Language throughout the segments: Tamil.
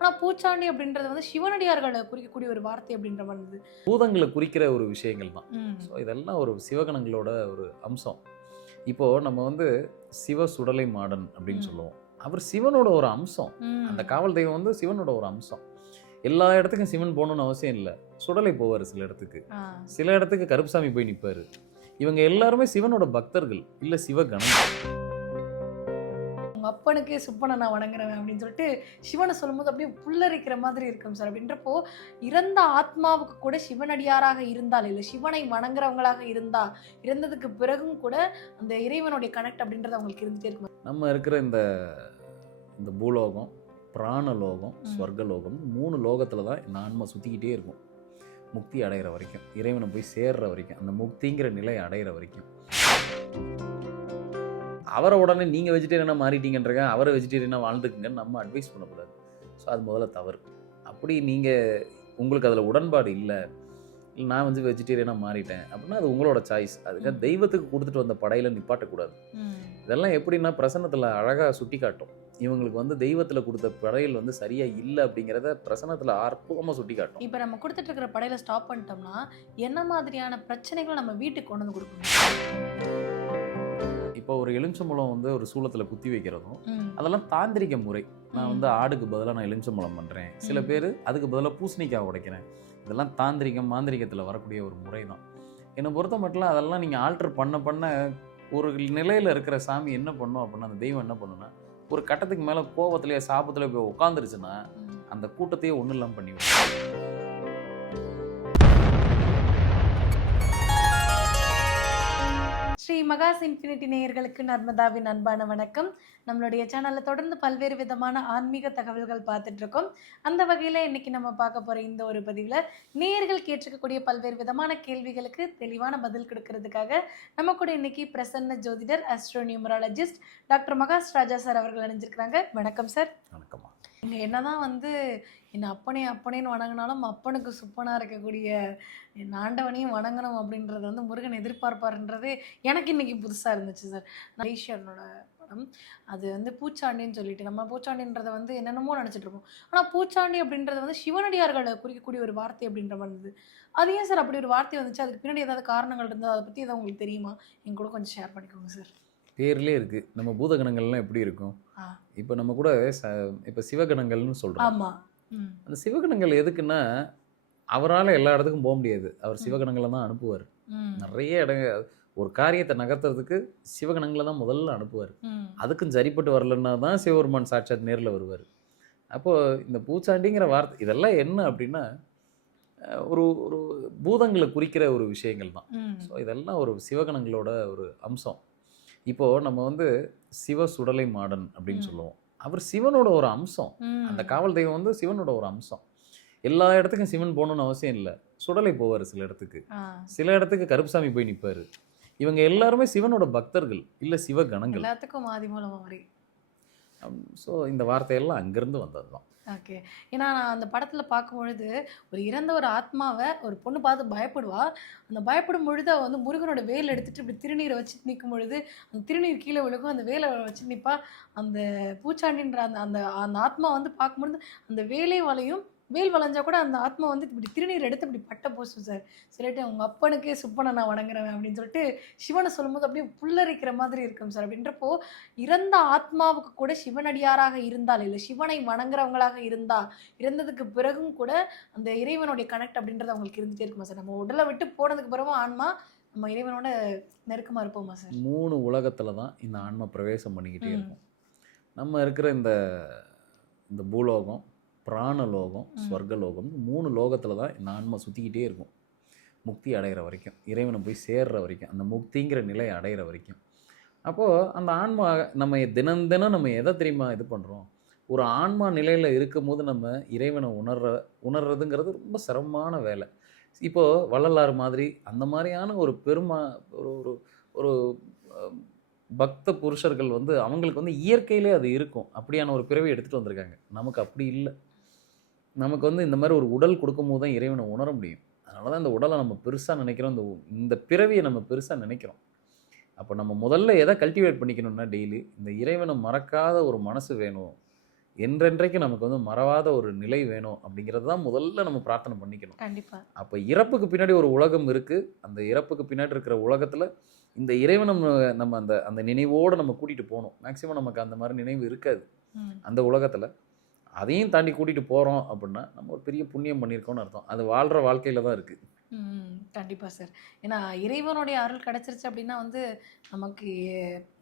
ஆனா பூச்சாண்டி அப்படின்றது வந்து சிவனடியார்களை குறிக்கக்கூடிய ஒரு வார்த்தை அப்படின்ற மாதிரி இருந்தது. பூதங்களை குறிக்கிற ஒரு விஷயங்கள் தான். ம். ஸோ இதெல்லாம் ஒரு சிவகணங்களோட ஒரு அம்சம். இப்போ நம்ம வந்து சிவ சுடலை மாடன் அப்படின்னு ம். சொல்லுவோம். அவர் சிவனோட ஒரு அம்சம். அந்த ம். காவல் தெய்வம் வந்து சிவனோட ஒரு அம்சம். எல்லா இடத்துக்கும் சிவன் போகணும்னு அவசியம் இல்ல. சுடலை போவாரு சில இடத்துக்கு. ஆ. சில இடத்துக்கு கருப்புசாமி போய் நிப்பாரு. இவங்க எல்லாருமே சிவனோட பக்தர்கள், இல்ல சிவகணங்கள். உங்க அப்பனுக்கே சுப்பனை நான் வணங்குறவன் அப்படின்னு சொல்லிட்டு சிவனை சொல்லும்போது அப்படியே புல்லரிக்கிற மாதிரி இருக்கும் சார். அப்படின்றப்போ இறந்த ஆத்மாவுக்கு கூட சிவனடியாராக இருந்தால், இல்லை சிவனை வணங்குறவங்களாக இருந்தா, இறந்ததுக்கு பிறகும் கூட அந்த இறைவனுடைய கனெக்ட் அப்படின்றது அவங்களுக்கு இருந்துட்டே இருக்கும். நம்ம இருக்கிற இந்த இந்த பூலோகம், பிராணலோகம், ம். ஸ்வர்கலோகம் 3 லோகத்துல தான் இந்த ஆன்மா சுத்திக்கிட்டே இருக்கும். முக்தி அடையிற வரைக்கும், இறைவனை போய் சேர்ற வரைக்கும், அந்த முக்திங்கிற நிலையை அடையிற வரைக்கும். அவரை உடனே நீங்க வெஜிடேரியனா மாறிட்டீங்கன்றங்க, அவரை வெஜிடேரியனா வாழ்ந்துக்குங்கன்னு நம்ம அட்வைஸ் பண்ணக்கூடாது. ஸோ அது முதல்ல தவறு. அப்படி நீங்க உங்களுக்கு அதில் உடன்பாடு இல்லை, இல்லை நான் வந்து வெஜிடேரியனா மாறிட்டேன் அப்படின்னா அது உங்களோட சாய்ஸ். அதுக்காக ம். தெய்வத்துக்கு கொடுத்துட்டு வந்த படையில நிப்பாட்டக்கூடாது. ம். இதெல்லாம் எப்படின்னா பிரசன்னத்தில் அழகாக சுட்டி காட்டும். இவங்களுக்கு வந்து தெய்வத்தில் கொடுத்த படையல் வந்து சரியா இல்லை அப்படிங்கிறத பிரசன்னத்தில் அற்புதமாக சுட்டி காட்டும். இப்போ நம்ம கொடுத்துட்டு இருக்கிற படையில ஸ்டாப் பண்ணிட்டோம்னா என்ன மாதிரியான பிரச்சனைகளை நம்ம வீட்டுக்கு கொண்டு வந்து கொடுக்கணும்? இப்போ ஒரு எலுமிச்சம்பழம் வந்து ஒரு சூளத்தில் குத்தி வைக்கிறதும் ம். அதெல்லாம் தாந்திரிக முறை. நான் ம். வந்து ஆடுக்கு பதிலாக நான் எலுமிச்சம்பழம் பண்ணுறேன், சில ம். பேர் அதுக்கு பதிலாக பூசணிக்காய் உடைக்கிறேன். இதெல்லாம் தாந்திரிகம் மாந்திரிகத்தில் வரக்கூடிய ஒரு முறை தான். என்னை பொறுத்த மட்டும் அதெல்லாம் நீங்கள் ஆல்டர் பண்ண பண்ண ஒரு நிலையில் இருக்கிற சாமி என்ன பண்ணும் அப்படின்னா, அந்த தெய்வம் என்ன பண்ணுன்னா, ஒரு கட்டத்துக்கு மேலே கோபத்திலேயே சாபத்திலே போய் உட்காந்துருச்சுன்னா ம். அந்த கூட்டத்தையே ஒன்றும் இல்லாமல் பண்ணிவிடும். ஸ்ரீ மகாஸ் இன்ஃபினிட்டி நேயர்களுக்கு நர்மதாவின் அன்பான வணக்கம். நம்மளுடைய சேனல்ல தொடர்ந்து பல்வேறு விதமான ஆன்மீக தகவல்கள் பார்த்துட்டு இருக்கோம். அந்த வகையில இன்னைக்கு நம்ம பார்க்க போற இந்த ஒரு பதிவுல நேயர்கள் கேட்டிருக்கக்கூடிய பல்வேறு விதமான கேள்விகளுக்கு தெளிவான பதில் கொடுக்கறதுக்காக நம்ம கூட இன்னைக்கு பிரசன்ன ஜோதிடர், அஸ்ட்ரோ நியூமராலஜிஸ்ட் டாக்டர் மகாஸ் ராஜா சார் அவர்கள் இணைஞ்சிருக்கிறாங்க. வணக்கம் சார். வணக்கம்மா. நீங்க என்னதான் வந்து என்ன அப்பனே அப்பனேன்னு வணங்கினாலும் அப்பனுக்கு சுப்பனா இருக்கக்கூடிய என் ஆண்டவனையும் வணங்கணும் அப்படின்றது வந்து முருகன் எதிர்பார்ப்பாருன்றது எனக்கு இன்னைக்கு புதுசா இருந்துச்சு சார். ஈஸ்வரனோட படம் அது வந்து பூச்சாண்டின்னு சொல்லிட்டு நம்ம பூச்சாண்டின்றதை வந்து என்னென்னமோ நினச்சிட்டு இருப்போம். ஆனால் பூச்சாண்டி அப்படின்றது வந்து சிவனடியார்களை குறிக்கக்கூடிய ஒரு வார்த்தை அப்படின்ற மாதிரி இருந்தது. அது ஏன் சார் அப்படி ஒரு வார்த்தை வந்துச்சு? அதுக்கு பின்னாடி ஏதாவது காரணங்கள் இருந்தால் அதை பற்றி ஏதாவது உங்களுக்கு தெரியுமா? என் கூட கொஞ்சம் ஷேர் பண்ணிக்கோங்க சார். பேர்லேயே இருக்குது. நம்ம பூதகணங்கள்லாம் எப்படி இருக்கும்? ஆ. இப்போ நம்ம கூட இப்போ சிவகணங்கள்னு சொல்கிறோம். ஆமா. ம். அந்த சிவகணங்கள் எதுக்குன்னா, அவரால் எல்லா இடத்துக்கும் போக முடியாது. அவர் சிவகணங்களை தான் அனுப்புவார். ம். நிறைய இடங்க ஒரு காரியத்தை நகர்த்துறதுக்கு சிவகணங்களை தான் முதல்ல அனுப்புவார். ம். அதுக்கும் சரிப்பட்டு வரலன்னா தான் சிவபெருமான் சாட்சாத் நேரில் வருவார். அப்போது இந்த பூச்சாண்டிங்கிற வார்த்தை இதெல்லாம் என்ன அப்படின்னா, ஒரு ஒரு பூதங்களை குறிக்கிற ஒரு விஷயங்கள் தான். ம். ஸோ இதெல்லாம் ஒரு சிவகணங்களோட ஒரு அம்சம். இப்போது நம்ம வந்து சிவ சுடலை மாடன் அப்படின்னு ம். சொல்லுவோம். அவர் சிவனோட ஒரு அம்சம். அந்த ம். காவல் தெய்வம் வந்து சிவனோட ஒரு அம்சம். எல்லா இடத்துக்கும் சிவன் போகணும்னு அவசியம் இல்லை. சுடலை போவார் சில இடத்துக்கு. ஆ. சில இடத்துக்கு கருப்புசாமி போய் நிற்பார். இவங்க எல்லாருமே சிவனோட பக்தர்கள், இல்லை சிவகணங்கள். எல்லாத்துக்கும் ஆதி மூலமா மாதிரி. ஸோ இந்த வார்த்தையெல்லாம் அங்கேருந்து வந்தது தான். ஓகே. ஏன்னா நான் அந்த படத்துல பார்க்கும்பொழுது, ஒரு இறந்த ஒரு ஆத்மாவ ஒரு பொண்ணு பார்த்து பயப்படுவா. அந்த பயப்படும் பொழுது அவ வந்து முருகனோட வேல் எடுத்துட்டு இப்படி திருநீர வச்சுட்டு நிக்கும் பொழுது, அந்த திருநீர் கீழ விழுகும். அந்த வேல வச்சுட்டு நிப்பா. அந்த பூச்சாண்டின்ற அந்த அந்த அந்த ஆத்மா வந்து பார்க்கும்பொழுது, அந்த வேலே வளையும். வேல் வளைஞ்சா கூட அந்த ஆத்மா வந்து இப்படி திருநீர் எடுத்து இப்படி பட்ட பூசும் சார். சொல்லிட்டு உங்க அப்பனுக்கே சுப்பனை நான் வணங்குறவன் அப்படின்னு சொல்லிட்டு சிவனை சொல்லும்போது அப்படியே புல்லரிக்கிற மாதிரி இருக்கும் சார். அப்படின்றப்போ இறந்த ஆத்மாவுக்கு கூட சிவனடியாராக இருந்தால், இல்லை சிவனை வணங்குறவங்களாக இருந்தா, இறந்ததுக்கு பிறகும் கூட அந்த இறைவனுடைய கனெக்ட் அப்படின்றது அவங்களுக்கு இருந்துட்டே இருக்குமா சார்? நம்ம உடலை விட்டு போனதுக்கு பிறகும் ஆன்மா நம்ம இறைவனோட நெருக்கமா இருப்போமா சார்? 3 உலகத்துல தான் இந்த ஆன்மா பிரவேசம் பண்ணிக்கிட்டே ம். இருக்கும். நம்ம இருக்கிற இந்த இந்த பூலோகம், பிராணலோகம், ம். ஸ்வர்கலோகம் 3 லோகத்துல தான் இந்த ஆன்மா சுத்திக்கிட்டே இருக்கும். முக்தி அடைகிற வரைக்கும், இறைவனை போய் சேர்ற வரைக்கும், அந்த முக்திங்கிற நிலையை அடைகிற வரைக்கும். அப்போது அந்த ஆன்மா நம்ம தினம் தினம் நம்ம எதை தெரியுமா இது பண்ணுறோம்? ஒரு ஆன்மா நிலையில் இருக்கும்போது நம்ம இறைவனை உணர்றதுங்கிறது ரொம்ப சிரமமான வேலை. இப்போது வள்ளலார் மாதிரி அந்த மாதிரியான ஒரு ஒரு ஒரு ஒரு அஹ், பக்த புருஷர்கள் வந்து அவங்களுக்கு வந்து இயற்கையிலே அது இருக்கும். அப்படியான ஒரு பிறவி எடுத்துகிட்டு வந்திருக்காங்க. நமக்கு அப்படி இல்லை. நமக்கு வந்து இந்த மாதிரி ஒரு உடல் கொடுக்கும்போது தான் இறைவனை உணர முடியும். அதனால தான் இந்த உடலை நம்ம பெருசாக நினைக்கிறோம். இந்த பிறவியை நம்ம பெருசாக நினைக்கிறோம். அப்போ நம்ம முதல்ல எதை கல்டிவேட் பண்ணிக்கணும்னா, டெய்லி இந்த இறைவனை மறக்காத ஒரு மனசு வேணும். என்றென்றைக்கு நமக்கு வந்து மறவாத ஒரு நிலை வேணும் அப்படிங்கிறது தான் முதல்ல நம்ம பிரார்த்தனை பண்ணிக்கணும். கண்டிப்பா. அப்போ இறப்புக்கு பின்னாடி ஒரு உலகம் இருக்குது. அந்த இறப்புக்கு பின்னாடி இருக்கிற உலகத்தில் இந்த இறைவன் நம்ம அந்த அந்த நினைவோடு நம்ம கூட்டிகிட்டு போகணும். மேக்ஸிமம் நமக்கு அந்த மாதிரி நினைவு இருக்காது அந்த உலகத்தில். அதையும் தாண்டி கூட்டிகிட்டு போகிறோம் அப்படின்னா நம்ம ஒரு பெரிய புண்ணியம் பண்ணியிருக்கோம்னு அர்த்தம். அது வாழ்கிற வாழ்க்கையில் தான் இருக்குது. கண்டிப்பா சார். ஏன்னா இறைவனுடைய அருள் கிடைச்சிருச்சு அப்படின்னா வந்து நமக்கு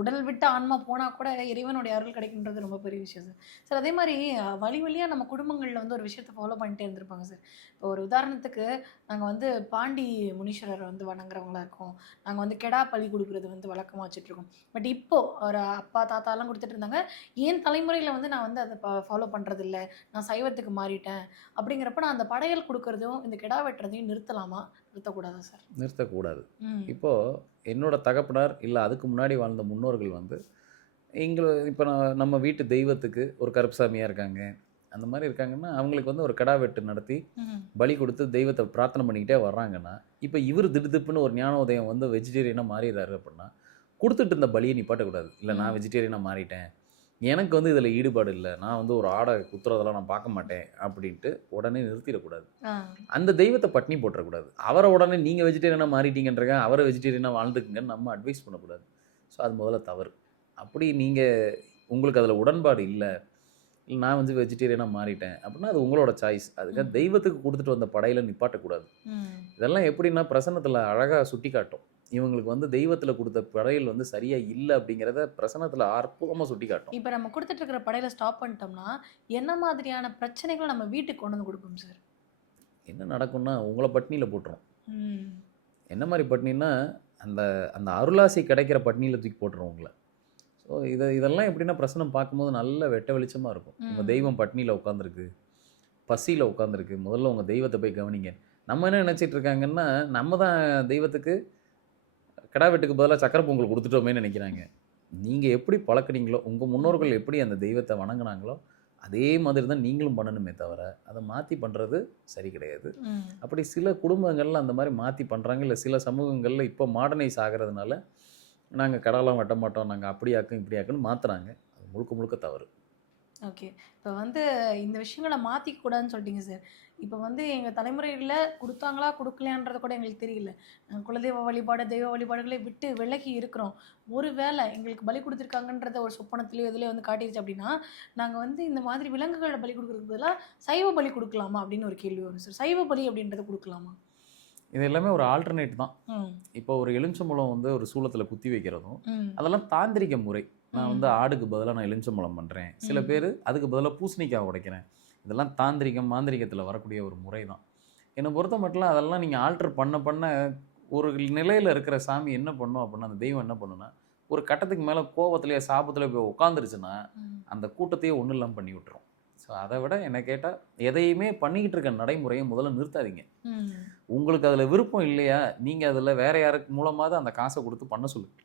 உடல் விட்டு ஆன்மா போனா கூட இறைவனுடைய அருள் கிடைக்குன்றது ரொம்ப பெரிய விஷயம் சார். சார் அதே மாதிரி வழி வழியா நம்ம குடும்பங்கள்ல வந்து ஒரு விஷயத்த ஃபாலோ பண்ணிட்டே இருந்திருப்பாங்க சார். இப்போ ஒரு உதாரணத்துக்கு நாங்க வந்து பாண்டி முனீஸ்வரரை வந்து வணங்குறவங்களா இருக்கோம். நாங்க வந்து கெடா பலி கொடுக்குறது வந்து வழக்கமா வச்சுட்டு இருக்கோம். பட் இப்போ ஒரு அப்பா தாத்தாலாம் கொடுத்துட்டு இருந்தாங்க. என் தலைமுறையில வந்து நான் வந்து அதை ஃபாலோ பண்றது இல்ல. நான் சைவத்துக்கு மாறிட்டேன். அப்படிங்கிறப்ப நான் அந்த படையல் கொடுக்கறதும் இந்த கெடா வெட்டுறதையும் நிறுத்தலாமா? நிறுத்தக்கூடாதா சார்? நிறுத்தக்கூடாது. ம். இப்போது என்னோட தகப்பனார் இல்லை அதுக்கு முன்னாடி வாழ்ந்த முன்னோர்கள் வந்து இப்போ நம்ம வீட்டு தெய்வத்துக்கு ஒரு கருப்புசாமியாக இருக்காங்க, அந்த மாதிரி இருக்காங்கன்னா அவங்களுக்கு வந்து ஒரு கிடா வெட்டு நடத்தி ம். பலி கொடுத்து தெய்வத்தை பிரார்த்தனை பண்ணிக்கிட்டே வர்றாங்கன்னா, இப்போ இவர் திடுதிப்புன்னு ஒரு ஞானோதயம் வந்து வெஜிடேரியனாக மாறிடுறாரு அப்படின்னா, கொடுத்துட்டு இருந்த பலியை நிப்பாட்டக்கூடாது. இல்லை நான் வெஜிடேரியனாக மாறிட்டேன், எனக்கு வந்து இதில் ஈடுபாடு இல்லை, நான் வந்து ஒரு ஆடை குத்துறதெல்லாம் நான் பார்க்க மாட்டேன் அப்படின்ட்டு உடனே நிறுத்திடக்கூடாது. ஆ. அந்த தெய்வத்தை பட்னி போட்டுறக்கூடாது. அவரை உடனே நீங்கள் வெஜிடேரியனாக மாறிட்டீங்கன்றங்க அவரை வெஜிடேரியனாக வாழ்ந்துக்குங்கன்னு நம்ம அட்வைஸ் பண்ணக்கூடாது. ஸோ அது முதல்ல தவறு. அப்படி நீங்கள் உங்களுக்கு அதில் உடன்பாடு இல்லை, இல்லை நான் வந்து வெஜிடேரியனாக மாறிட்டேன் அப்படின்னா அது உங்களோட சாய்ஸ். அதுக்காக தெய்வத்துக்கு கொடுத்துட்டு வந்த படையில நிப்பாட்டக்கூடாது. ம். இதெல்லாம் இதெல்லாம் எப்படின்னா பிரசன்னத்தில் அழகாக சுட்டி காட்டும். இவங்களுக்கு வந்து தெய்வத்தில் கொடுத்த படையல் வந்து சரியாக இல்லை அப்படிங்கிறத பிரசன்னத்தில் அற்புதமாக சுட்டி காட்டும். இப்ப நம்ம குடுத்துட்டு இருக்கிற படையில ஸ்டாப் பண்ணிட்டோம்னா, என்ன மாதிரியான பிரச்சனைகள நம்ம வீட்டுக்கு கொண்டு வந்து குடுக்கும் சார்? என்ன நடக்கும்னா உங்களை பட்னியில் போட்டுரும். ம். என்ன மாதிரி பட்னின்னா அந்த அந்த அருளாசி கிடைக்கிற பட்னியில் தூக்கி போட்டுரும் உங்களை. ஸோ இதெல்லாம் எப்படின்னா பிரசனம் பார்க்கும்போது நல்ல வெட்ட வெளிச்சமாக இருக்கும். உங்கள் ம். தெய்வம் பட்னியில் உட்காந்துருக்கு, பசியில் உட்காந்துருக்கு, முதல்ல உங்கள் தெய்வத்தை போய் கவனிங்க. நம்ம என்ன நினச்சிட்டு இருக்காங்கன்னா நம்ம தான் தெய்வத்துக்கு கிடா வெட்டுக்கு பதிலாக சக்கரை பொங்கல் கொடுத்துட்டோமேன்னு நினைக்கிறாங்க. நீங்கள் எப்படி பழக்கினீங்களோ, உங்கள் முன்னோர்கள் எப்படி அந்த தெய்வத்தை வணங்குனாங்களோ அதே மாதிரி தான் நீங்களும் பண்ணணுமே தவிர அதை மாற்றி பண்ணுறது சரி கிடையாது. ம். அப்படி சில குடும்பங்கள்ல அந்த மாதிரி மாற்றி பண்ணுறாங்க. இல்லை சில சமூகங்களில் இப்போ மாடர்னைஸ் ஆகிறதுனால நாங்கள் கடாலாம் வெட்ட மாட்டோம், நாங்கள் அப்படி ஆக்கும் இப்படி ஆக்குன்னு மாற்றுறாங்க. அது முழுக்க முழுக்க தவறு. ஓகே. இப்ப வந்து இந்த விஷயங்கள மாத்திக்க கூடாதுன்னு சொல்லிட்டீங்க சார். இப்ப வந்து எங்க தலைமுறையில குடுத்தாங்களா, குடுக்கலையான்றது கூட எங்களுக்கு தெரியல. குலதெய்வ வழிபாடு, தெய்வ வழிபாடுகளை விட்டு விலகி இருக்கிறோம். ஒரு வேளை எங்களுக்கு பலி குடுத்துருக்காங்கன்றத ஒரு சொப்பனத்திலயோ, இதுலயோ வந்து காட்டிருச்சு அப்படின்னா, நாங்க வந்து இந்த மாதிரி விலங்குகள பலி குடுக்கறதுக்கு பதிலா சைவ பலி குடுக்கலாமா? அப்படின்னு ஒரு கேள்வி வரும் சார். சைவ பலி அப்படின்றத குடுக்கலாமா? இது எல்லாமே ஒரு ஆல்டர்னேட் தான். ம். இப்போ ஒரு எலுமிச்சம்பழம் வந்து ஒரு சூளத்தில் குத்தி வைக்கிறதும் ம். அதெல்லாம் தாந்திரிக முறை. நான் ம். வந்து ஆடுக்கு பதிலாக நான் எலுமிச்சம்பழம் பண்ணுறேன், சில ம். பேர் அதுக்கு பதிலாக பூசணிக்காய் உடைக்கிறேன். இதெல்லாம் தாந்திரிகம் மாந்திரிகத்தில் வரக்கூடிய ஒரு முறை தான். என்னை பொறுத்த மட்டும் அதெல்லாம் நீங்கள் ஆல்டர் பண்ண பண்ண ஒரு நிலையில் இருக்கிற சாமி என்ன பண்ணும் அப்படின்னா, அந்த தெய்வம் என்ன பண்ணுன்னா, ஒரு கட்டத்துக்கு மேலே கோபத்திலேயே சாபத்திலே போய் உட்காந்துருச்சுன்னா ம். அந்த கூட்டத்தையே ஒன்றும் இல்லாமல் பண்ணி விட்டுரும். ஸோ அதை விட என்ன கேட்டால் எதையுமே பண்ணிக்கிட்டு இருக்க நடைமுறையை முதல்ல நிறுத்தாதீங்க. ம். உங்களுக்கு அதில் விருப்பம் இல்லையா, நீங்கள் அதில் வேற யாருக்கு மூலமாவது அந்த காசை கொடுத்து பண்ண சொல்லுங்க.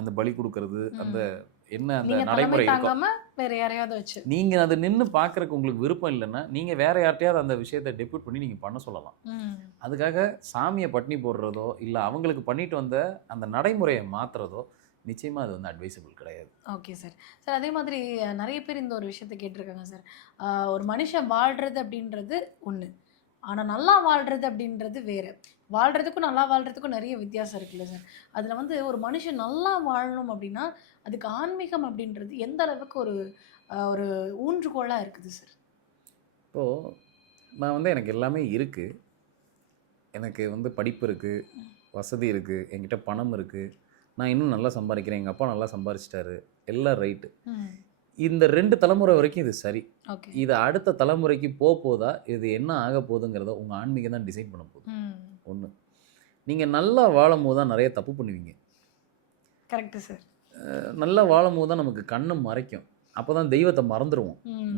அந்த பலி கொடுக்கறது, அந்த ம். என்ன அந்த நீங்க தலைமை நடைமுறை இருக்கும். தாங்காம வேற யாரையாவது வச்சு. நீங்கள் அதை நின்று பார்க்குறக்கு உங்களுக்கு விருப்பம் இல்லைன்னா நீங்கள் வேற யார்ட்டையாவது அந்த விஷயத்தை டெப்யூட் பண்ணி நீங்கள் பண்ண சொல்லலாம். ம். அதுக்காக சாமியை பட்னி போடுறதோ இல்லை அவங்களுக்கு பண்ணிட்டு வந்த அந்த நடைமுறையை மாற்றுறதோ நிச்சயமாக அது வந்து அட்வைசபிள் கிடையாது. Okay sir. சார் அதே மாதிரி நெறைய பேர் இந்த ஒரு விஷயத்த கேட்டிருக்காங்க சார். ஒரு மனுஷன் வாழ்றது அப்படின்றது ஒண்ணு. ஆனா நல்லா வாழ்றது அப்படின்றது வேற. வாழ்றதுக்கும், நல்லா வாழ்றதுக்கும் நெறைய வித்தியாசம் இருக்குல்ல சார்? அதுல வந்து ஒரு மனுஷன் நல்லா வாழணும் அப்படின்னா, அதுக்கு ஆன்மீகம் அப்படின்றது எந்த அளவுக்கு ஒரு ஊன்றுகோலா இருக்குது சார்? இப்போது நான் வந்து எனக்கு எல்லாமே இருக்குது. எனக்கு வந்து படிப்பு இருக்குது, வசதி இருக்குது, என்கிட்ட பணம் இருக்குது, நான் இன்னும் நல்லா சம்பாதிக்கிறேன், எங்கள் அப்பா நல்லா சம்பாரிச்சிட்டாரு, எல்லாம் ரைட்டு. ம். இந்த 2 தலைமுறை வரைக்கும் இது சரி. ஓகே. இது அடுத்த தலைமுறைக்கு போதா, இது என்ன ஆக போகுதுங்கிறத உங்கள் ஆன்மீகம் தான் டிசைட் பண்ண போகுது. ம். ஒன்று, நீங்கள் நல்லா வாழும்போது தான் நிறைய தப்பு பண்ணுவீங்க. Correct sir. நல்லா வாழும்போது தான் நமக்கு கண்ணு மறைக்கும். அப்போ தான் தெய்வத்தை மறந்துடுவோம். ம்.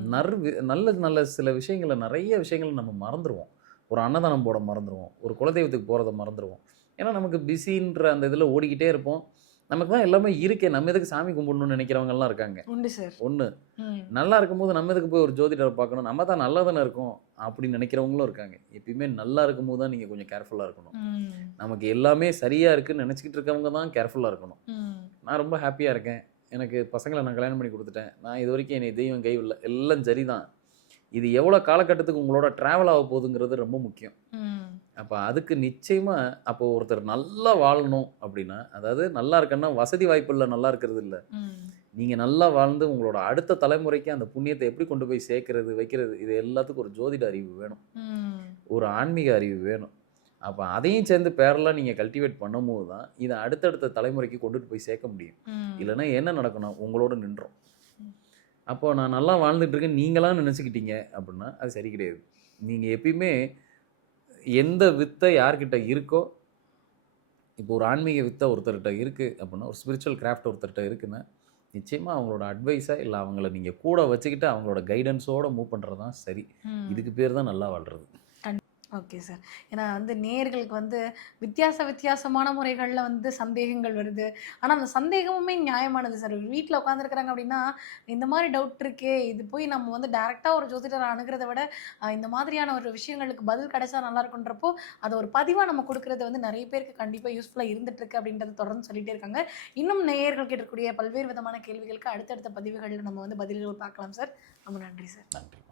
நல்ல நல்ல சில விஷயங்களை, நிறைய விஷயங்களை நம்ம மறந்துடுவோம். ஒரு அன்னதானம் போட மறந்துடுவோம், ஒரு குலதெய்வத்துக்கு போகிறத மறந்துடுவோம். ஏன்னா நமக்கு பிஸின்ற அந்த இதில் ஓடிக்கிட்டே இருப்போம். நமக்கு தான் எல்லாமே இருக்கே, நம்ம எதுக்கு சாமி கும்பிடணும்னு நினைக்கிறவங்கலாம் இருக்காங்க. உண்டு சார். ஒன்று, ம். நல்லா இருக்கும்போது நம்ம எதுக்கு போய் ஒரு ஜோதிடரை பார்க்கணும், நம்ம தான் நல்லா தானே இருக்கோம் அப்படின்னு நினைக்கிறவங்களும் இருக்காங்க. எப்பயுமே நல்லா இருக்கும்போது தான் நீங்கள் கொஞ்சம் கேர்ஃபுல்லாக இருக்கணும். ம். நமக்கு எல்லாமே சரியாக இருக்குன்னு நினச்சிக்கிட்டு இருக்கவங்க தான் கேர்ஃபுல்லாக இருக்கணும். ம். நான் ரொம்ப ஹாப்பியாக இருக்கேன், எனக்கு பசங்களை நான் கல்யாணம் பண்ணி கொடுத்துட்டேன், நான் இது வரைக்கும் என்னை தெய்வம் கைவிடல, எல்லாம் சரிதான். இது எவ்வளோ காலகட்டத்துக்கு உங்களோட ட்ராவல் ஆக போகுதுங்கிறது ரொம்ப முக்கியம். ம். அப்போ அதுக்கு நிச்சயமா அப்போ ஒருத்தர் நல்லா வாழணும் அப்படின்னா, அதாவது நல்லா இருக்கன்னா வசதி வாய்ப்புல நல்லா இருக்கிறது இல்ல. ம். நீங்க நல்லா வாழ்ந்து உங்களோட அடுத்த தலைமுறைக்கு அந்த புண்ணியத்தை எப்படி கொண்டு போய் சேர்க்கிறது, வைக்கிறது, இது எல்லாத்துக்கும் ஒரு ஜோதிட அறிவு வேணும். ம். ஒரு ஆன்மீக அறிவு வேணும். அப்போ அதையும் சேர்ந்து பேரலாக நீங்கள் கல்டிவேட் பண்ணும்போது தான் இதை அடுத்தடுத்த தலைமுறைக்கு கொண்டுட்டு போய் சேர்க்க முடியும். ம். இல்லைன்னா என்ன நடக்கணும், உங்களோட நின்றோம். ம். அப்போ நான் நல்லா வாழ்ந்துட்டு இருக்கேன் நீங்களாம் நினச்சிக்கிட்டீங்க அப்படின்னா அது சரி கிடையாது. நீங்கள் எப்பயுமே எந்த வித்தை யார்கிட்ட இருக்கோ, இப்போ ஒரு ஆன்மீக வித்தை ஒருத்தர்கிட்ட இருக்குது அப்படின்னா, ஒரு ஸ்பிரிச்சுவல் கிராஃப்ட் ஒருத்தர்கிட்ட இருக்குன்னா, நிச்சயமாக அவங்களோட அட்வைஸை இல்லை அவங்கள நீங்கள் கூட வச்சுக்கிட்டு அவங்களோட கைடன்ஸோடு மூவ் பண்ணுறது தான் சரி. ம். இதுக்கு பேர் தான் நல்லா வாழ்கிறது. Okay sir. ஏன்னா வந்து நேயர்களுக்கு வந்து வித்தியாசமான முறைகளில் வந்து சந்தேகங்கள் வருது. ஆனால் அந்த சந்தேகமுமே நியாயமானது சார். ஒரு வீட்டில் உட்காந்துருக்குறாங்க அப்படின்னா, இந்த மாதிரி டவுட் இருக்கே, இது போய் நம்ம வந்து டைரெக்டாக ஒரு ஜோதிடரை அணுகிறத விட இந்த மாதிரியான ஒரு விஷயங்களுக்கு பதில் கிடைச்சா நல்லா இருக்குன்றப்போ, அதை ஒரு பதிவாக நம்ம கொடுக்குறது வந்து நிறைய பேருக்கு கண்டிப்பாக யூஸ்ஃபுல்லாக இருந்துகிட்ருக்கு அப்படின்றத தொடர்ந்து சொல்லிகிட்டே இருக்காங்க. இன்னும் நேயர்கள் கேட்கக்கூடிய பல்வேறு விதமான கேள்விகளுக்கு அடுத்தடுத்த பதிவுகளில் நம்ம வந்து பதில்கள் பார்க்கலாம் சார். ரொம்ப நன்றி சார். நன்றி.